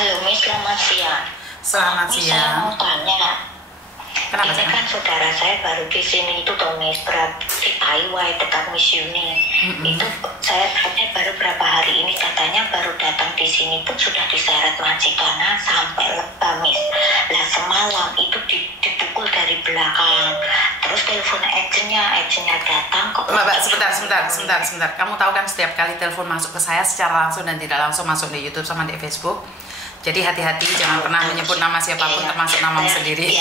Halo Miss, selamat siang. Selamat Miss, saya siang. mau tanya. Kenapa Ini sayang? kan saudara saya baru di sini itu tuh Miss, di Taiwan dekat Miss Uni. Itu saya tanya baru berapa hari ini, katanya baru datang di sini pun sudah diseret majikannya sampai lebah Miss. Lah semalam itu dipukul dari belakang. Terus telepon agentnya datang kok. Mbak, sebentar. Kamu tahu kan setiap kali telepon masuk ke saya secara langsung dan tidak langsung masuk di YouTube sama di Facebook. Jadi hati-hati, jangan pernah menyebut nama siapapun, termasuk namamu sendiri.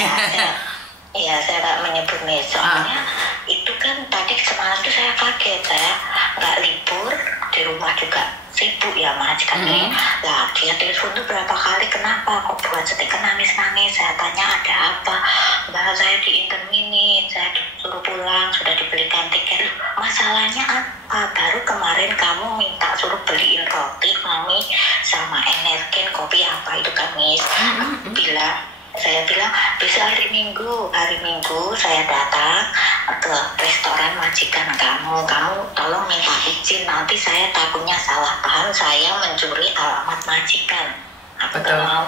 Iya, saya nggak menyebut Miss. Soalnya itu kan tadi semalam tuh saya kaget, saya nggak libur, di rumah juga sibuk ya majikannya. Lah dia telepon tuh berapa kali, kenapa kok buat setika nangis-nangis. Saya tanya ada apa, bahwa saya diinterminate, saya disuruh pulang, sudah dibelikan tiket. Masalahnya apa? Baru kemarin kamu minta suruh beliin roti mami sama energen kopi apa itu kan Miss. Saya bilang bisa hari Minggu saya datang ke restoran majikan kamu tolong minta izin, nanti saya takutnya salah paham saya mencuri alamat majikan. Aku gak mau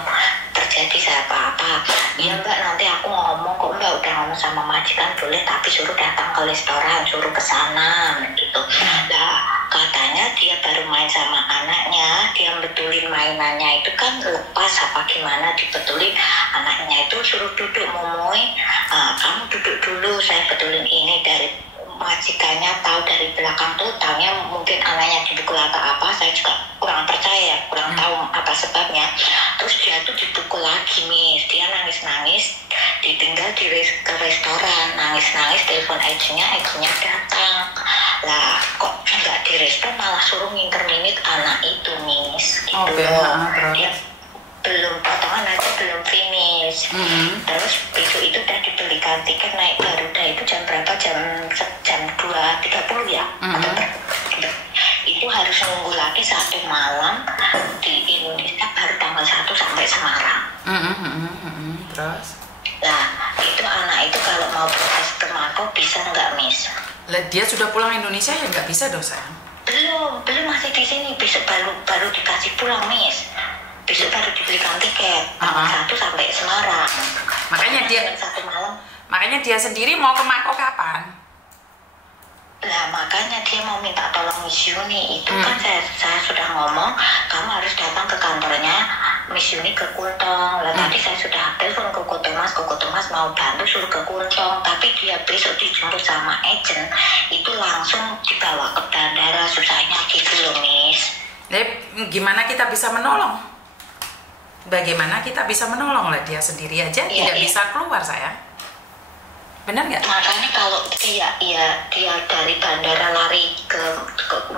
terjadi saya apa-apa. Ya Mbak, nanti aku ngomong kok, Mbak udah ngomong sama majikan boleh, tapi suruh datang ke restoran, suruh ke sana gitu. Nah katanya dia baru main sama anaknya, dia betulin mainannya itu kan lepas apa gimana, dibetulin anaknya itu suruh duduk, momoy, kamu duduk dulu, saya betulin ini. Dari majikannya tahu dari belakang tuh, taunya mungkin anaknya dipukul atau apa, saya juga kurang percaya, kurang tahu apa sebabnya. Terus dia tuh dipukul lagi Miss, dia nangis-nangis, ditinggal ke restoran, nangis-nangis, telepon agentnya datang. Lah kok nggak direspon, malah suruh nginterminate anak itu Miss gitu. Dia belum potongan aja, belum finish. Terus besok itu udah dibelikan tiket naik Garuda, itu jam berapa, jam 2.30 ya, itu harus nunggu lagi 1 malam di Indonesia, baru tanggal 1 sampai Semarang. Terus? Nah itu anak itu kalau mau proses ke Mako bisa nggak Miss? Lah dia sudah pulang Indonesia ya nggak bisa dong sayang? Belum masih di sini, besok baru dikasih pulang Miss. Besok baru dibelikan tiket tanggal 1 sampai Semarang. Makanya dia 1 malam. Makanya dia sendiri mau ke Mako kapan? Lah makanya dia mau minta tolong Miss Uni itu kan saya sudah ngomong kamu harus datang ke kantornya Miss Uni ke Kultong. Lah tadi saya sudah telepon ke Koko Thomas mau bantu suruh ke Kultong, tapi dia besok dijemput sama agent, itu langsung dibawa ke bandara, susahnya gitu loh Miss. Gimana kita bisa menolong? Bagaimana kita bisa menolong lah, dia sendiri aja tidak bisa keluar sayang. Benar nggak? Makanya kalau dia dari bandara lari ke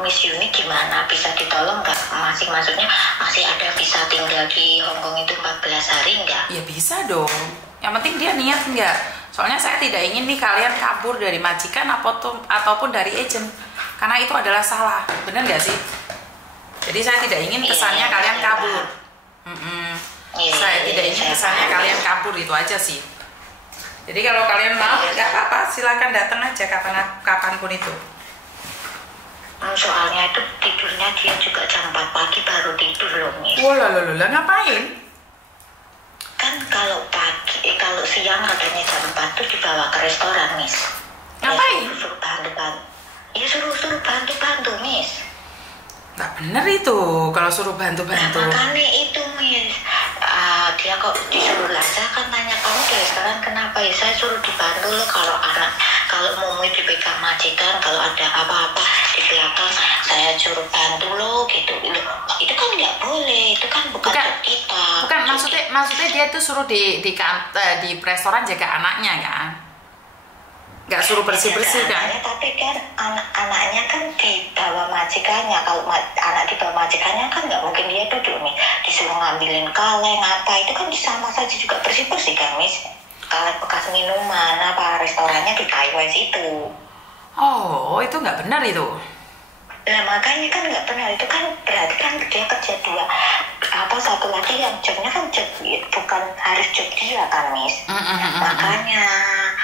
Miss Uni gimana, bisa ditolong nggak? Maksudnya masih ada bisa tinggal di Hong Kong itu 14 hari nggak? Ya bisa dong, yang penting dia niat nggak. Soalnya saya tidak ingin nih kalian kabur dari majikan ataupun dari agent, karena itu adalah salah. Benar nggak sih? Jadi saya tidak ingin kesannya kalian kabur. Saya tidak ingin kesannya kalian kabur, itu aja sih. Jadi kalau kalian mau nggak apa-apa, silakan datang aja kapanpun itu. Soalnya itu tidurnya dia juga jam 4 pagi baru tidur loh Miss. Wah lah ngapain? Kan kalau kalau siang katanya jam 4 tuh dibawa ke restoran Miss. Ngapain? Suruh bantu-bantu. Ya suruh bantu-bantu Miss. Nggak bener itu kalau suruh bantu-bantu. Nah, makanya itu Miss, dia kok disuruh aja kan, tanya kamu di restoran kenapa, ya saya suruh dibantu loh, kalau mau dipegang majikan, kalau ada apa-apa di belakang saya suruh bantu loh gitu. Itu kan nggak boleh, itu kan bukan kita. Bukan, maksudnya dia tuh suruh di restoran jaga anaknya kan? Nggak suruh bersih-bersih kan? Tapi kan anaknya kan dibawa majikannya. Kalau anak dibawa majikannya kan nggak mungkin dia duduk nih, disuruh ngambilin kaleng apa, itu kan sama saja juga bersih-bersih kan Miss. Kaleng bekas minuman apa, restorannya di Taiwan situ. Oh, itu nggak benar itu. Nah makanya kan nggak benar, itu kan berarti kan dia kerja 2, satu lagi yang jobnya kan job, bukan harus job dia kan Miss. Makanya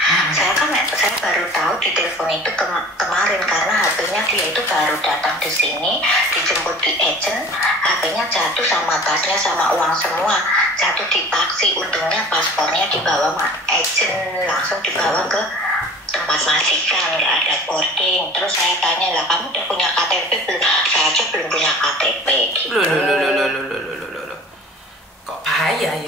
Saya baru tahu di telepon itu kemarin karena HP-nya dia itu baru datang di sini, dijemput di agent, HP-nya jatuh sama tasnya sama uang semua jatuh di taksi. Untungnya paspornya dibawa agent, langsung dibawa ke tempat majikan, nggak ada boarding. Terus saya tanya, lah kamu udah punya KTP belum? Saya aja belum punya KTP gitu. Loh. Kok bahaya ya?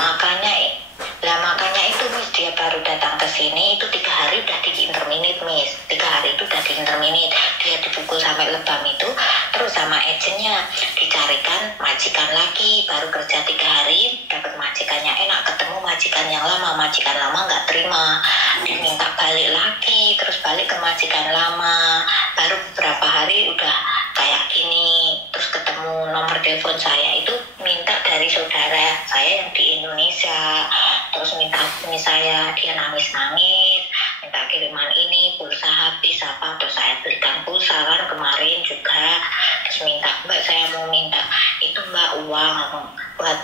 Makanya itu Miss, dia baru datang ke sini itu 3 hari udah di interminate Miss. 3 hari itu udah di interminate, dia dipukul sampai lebam itu. Terus sama agentnya dicarikan majikan lagi, baru kerja 3 hari dapat majikannya enak, ketemu majikan yang lama nggak terima, diminta balik lagi, terus balik ke majikan lama. Baru beberapa hari udah kayak gini, terus ketemu nomor telepon saya itu minta dari saudara saya yang di Indonesia, terus minta hubungi saya, dia nangis-nangis, minta kiriman ini, pulsa habis apa, terus saya belikan pulsa kan kemarin juga, terus minta, Mbak saya mau minta itu Mbak uang buat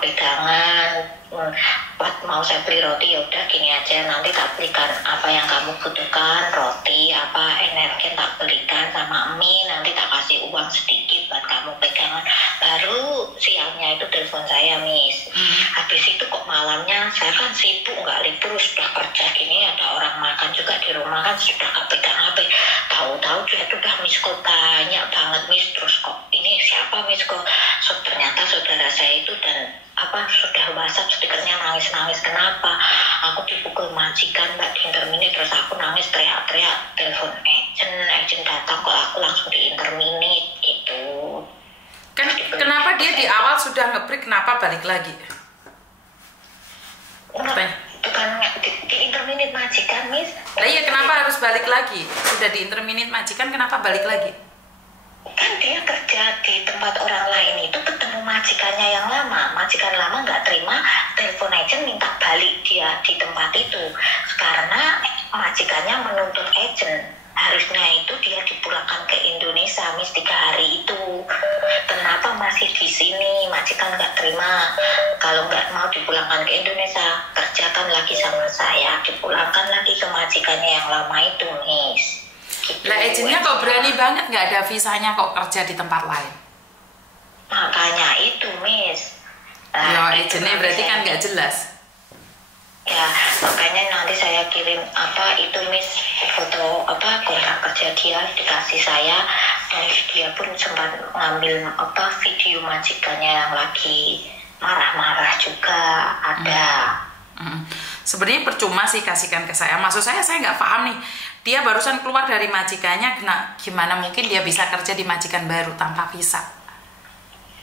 pegangan, buat mau saya beli roti, ya udah gini aja, nanti tak belikan apa yang kamu butuhkan, roti apa energen tak belikan sama mie, nanti tak kasih uang sedikit buat kamu pegangan. Baru siangnya itu telepon saya Miss. Habis itu kok malamnya saya kan sibuk nggak libur, sudah kerja gini, ada orang makan juga di rumah kan, sudah nggak pegang HP, tahu-tahu dia tuh udah miss call banyak banget Miss. Terus kok ini siapa miss call? Ternyata saudara saya itu dan sudah WhatsApp stikernya nangis-nangis, kenapa aku dipukul majikan Mbak di interminate, terus aku nangis teriak-teriak, telepon agent datang kok aku langsung di interminate gitu. Kenapa dia di awal sudah nge-break, kenapa balik lagi? Itu kan di interminate majikan Miss. Lah iya, kenapa harus balik lagi? Sudah di interminate majikan, kenapa balik lagi? Kan dia kerja di tempat orang lain itu ketemu majikannya yang lama, majikan lama nggak terima, telepon agent minta balik dia di tempat itu karena majikannya menuntut agent, harusnya itu dia dipulangkan ke Indonesia Miss 3 hari itu. Kenapa masih di sini? Majikan nggak terima, kalau nggak mau dipulangkan ke Indonesia, kerjakan lagi sama saya, dipulangkan lagi ke majikannya yang lama itu Miss. Gitu. Lah agentnya kok berani banget, nggak ada visanya kok kerja di tempat lain? Makanya itu Miss. Ya agentnya berarti kan nggak jelas. Ya makanya nanti saya kirim itu Miss, foto kontrak kerja dia dikasih saya, dan dia pun sempat ngambil video majikannya yang lagi marah-marah juga ada. Sebenarnya percuma sih kasihkan ke saya. Maksud saya nggak paham nih. Dia barusan keluar dari majikannya, gimana mungkin dia bisa kerja di majikan baru tanpa visa?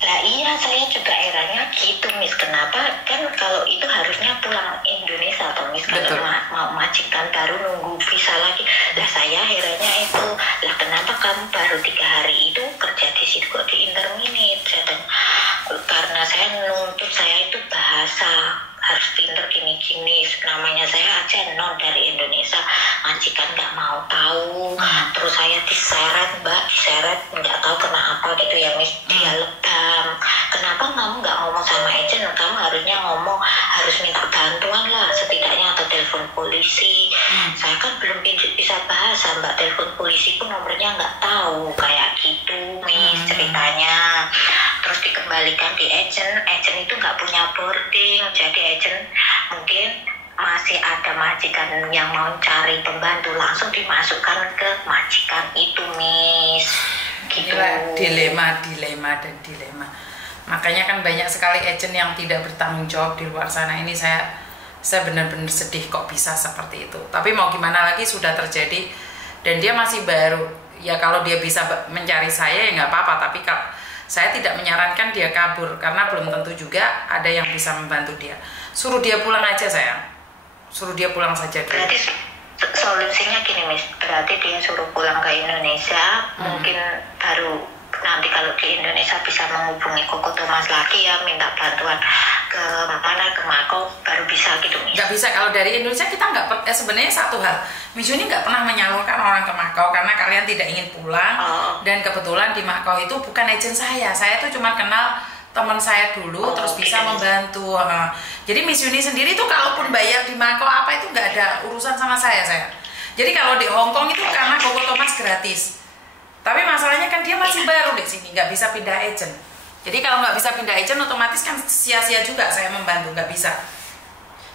Lah iya, saya juga herannya gitu Miss. Kenapa kan kalau itu harusnya pulang Indonesia atau Miss, kalau mau majikan baru nunggu visa lagi. Lah saya herannya itu, lah kenapa kamu baru 3 hari itu kerja di situ kok di interminate? Karena saya nuntut saya itu bahasa harus pinter gini-gini, namanya saya aja non dari Indonesia, majikan nggak mau tahu, terus saya diseret nggak tahu kena apa gitu ya Miss, dia lebam. Kenapa kamu nggak ngomong sama agent? Kamu harusnya ngomong, harus minta bantuan lah setidaknya, atau telepon polisi. Saya kan belum bisa bahasa Mbak, telepon polisi pun nomornya nggak tahu, kayak gitu Miss ceritanya. Terus dikembalikan di agent itu nggak punya boarding, jadi agent mungkin masih ada majikan yang mau cari pembantu, langsung dimasukkan ke majikan itu Miss. Gitu. Inilah dilema. Makanya kan banyak sekali agent yang tidak bertanggung jawab di luar sana. Ini saya benar-benar sedih kok bisa seperti itu. Tapi mau gimana lagi, sudah terjadi dan dia masih baru. Ya kalau dia bisa mencari saya ya nggak apa-apa, tapi kalau saya tidak menyarankan dia kabur karena belum tentu juga ada yang bisa membantu dia. Suruh dia pulang aja sayang. Suruh dia pulang saja dulu. Berarti solusinya gini Miss, berarti dia suruh pulang ke Indonesia, mungkin baru nanti kalau di Indonesia bisa menghubungi Koko Thomas lagi ya, minta bantuan ke mana, ke Makau, baru bisa gitu Miss. Nggak bisa, kalau dari Indonesia kita nggak, sebenarnya satu hal, Miss Yuni nggak pernah menyalurkan orang ke Makau karena kalian tidak ingin pulang. Dan kebetulan di Makau itu bukan agent saya tuh cuma kenal teman saya dulu, terus bisa membantu. Jadi Miss Yuni sendiri tuh kalaupun bayar di Mako apa itu nggak ada urusan sama saya. Jadi kalau di Hong Kong itu karena Koko Thomas gratis. Tapi masalahnya kan dia masih baru di sini, nggak bisa pindah agent. Jadi kalau nggak bisa pindah agent, otomatis kan sia-sia juga saya membantu, nggak bisa.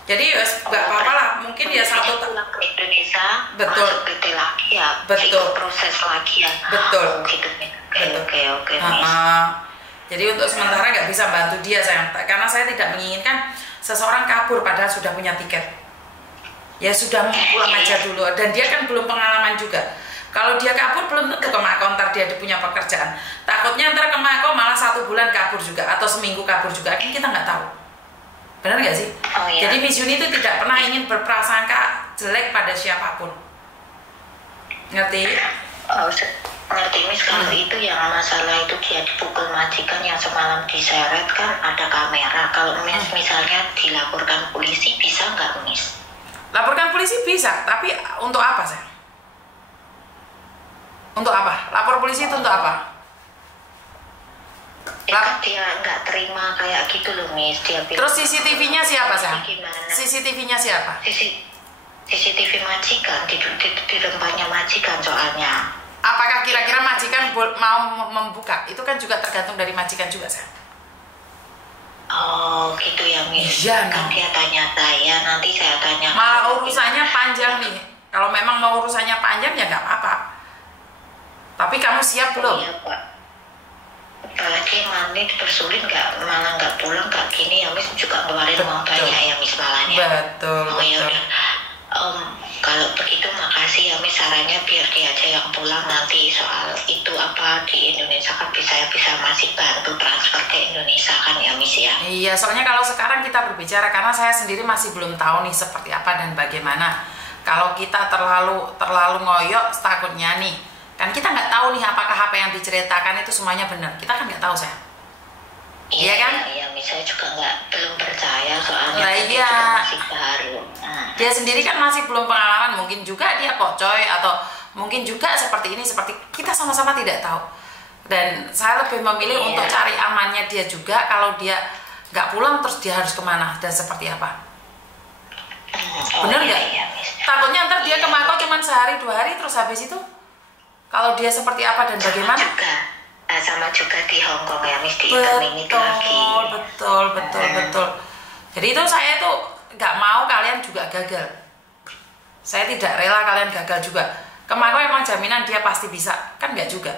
Jadi nggak apa-apa lah, mungkin dia satu pulang ke Indonesia, betul, masuk PT lagi ya, betul, proses lagi ya, betul, gitu. Oke. Jadi untuk sementara nggak bisa bantu dia sayang, karena saya tidak menginginkan seseorang kabur padahal sudah punya tiket. Ya sudah pulang aja dulu, dan dia kan belum pengalaman juga. Kalau dia kabur belum tentu ke Mako ntar dia punya pekerjaan. Takutnya ntar ke Mako malah 1 bulan kabur juga atau seminggu kabur juga, kan kita nggak tahu. Benar nggak sih? Jadi Miss Yuni itu tidak pernah ingin berprasangka jelek pada siapapun. Ngerti? Ngerti Miss, kalau itu yang masalah itu dia dipukul majikan yang semalam diseret kan ada kamera. Kalau misalnya dilaporkan polisi bisa nggak Miss? Laporkan polisi bisa, tapi untuk apa sih? Untuk apa? Lapor polisi itu untuk apa? Kan dia nggak terima kayak gitu loh Miss. Dia bilang, terus CCTV-nya siapa sih? CCTV-nya siapa? CCTV majikan di tempatnya majikan soalnya. Apakah kira-kira majikan mau membuka? Itu kan juga tergantung dari majikan juga sih. Oh gitu ya Miss. Iya, kan dia tanya saya, nanti saya tanya. Malah urusannya panjang nih. Kalau memang mau urusannya panjang ya nggak apa-apa. Tapi kamu siap belum? Iya Pak. Apalagi mandi dipersulit malah nggak pulang nggak gini ya Miss, juga ngeluarin uang banyak ya Miss malahnya. Betul. Ya udah. Kalau begitu makasih ya Miss sarannya, biar dia aja yang pulang nanti. Soal itu apa di Indonesia kan bisa masih bantu transfer ke Indonesia kan ya Miss ya. Iya, soalnya kalau sekarang kita berbicara karena saya sendiri masih belum tahu nih seperti apa dan bagaimana. Kalau kita terlalu ngoyok takutnya nih, kan kita nggak tahu nih apakah apa yang diceritakan itu semuanya benar. Kita kan nggak tahu saya. Iya kan? Iya, misalnya juga belum percaya soalnya iya. Masih baru. Dia sendiri kan masih belum pengalaman, mungkin juga dia kocoy atau mungkin juga seperti ini, seperti kita sama-sama tidak tahu. Dan saya lebih memilih untuk cari amannya dia juga. Kalau dia nggak pulang terus dia harus kemana dan seperti apa? Bener nggak? Iya, takutnya ntar dia ke Mako cuma sehari 2 hari terus habis itu kalau dia seperti apa dan bagaimana? Sama juga di Hong Kong ya Miss, di ini lagi. Betul. Jadi itu saya tuh nggak mau kalian juga gagal. Saya tidak rela kalian gagal juga. Ke Mako emang jaminan dia pasti bisa, kan nggak juga.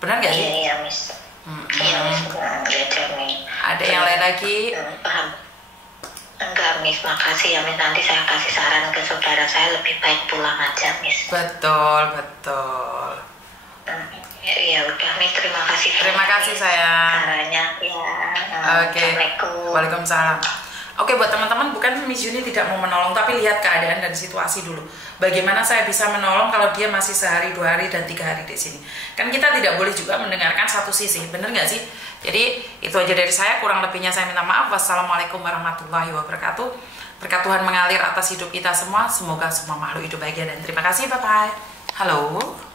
Benar nggak sih? Iya Miss. Iya Miss, dia jamin. Ada yang lain lagi? Paham. Enggak Miss, makasih ya Miss, nanti saya kasih saran ke saudara saya, lebih baik pulang aja Miss. Betul. Ya udah Miss, terima kasih. Terima kasih sayang. Sarannya ya. Oke. Assalamualaikum. Waalaikumsalam. Oke, buat teman-teman, bukan Miss Yuni tidak mau menolong, tapi lihat keadaan dan situasi dulu. Bagaimana saya bisa menolong kalau dia masih sehari, 2 hari, dan 3 hari di sini. Kan kita tidak boleh juga mendengarkan satu sisi, bener nggak sih? Jadi itu aja dari saya, kurang lebihnya saya minta maaf. Wassalamualaikum warahmatullahi wabarakatuh. Berkat Tuhan mengalir atas hidup kita semua. Semoga semua makhluk hidup bahagia dan terima kasih. Bye-bye. Halo.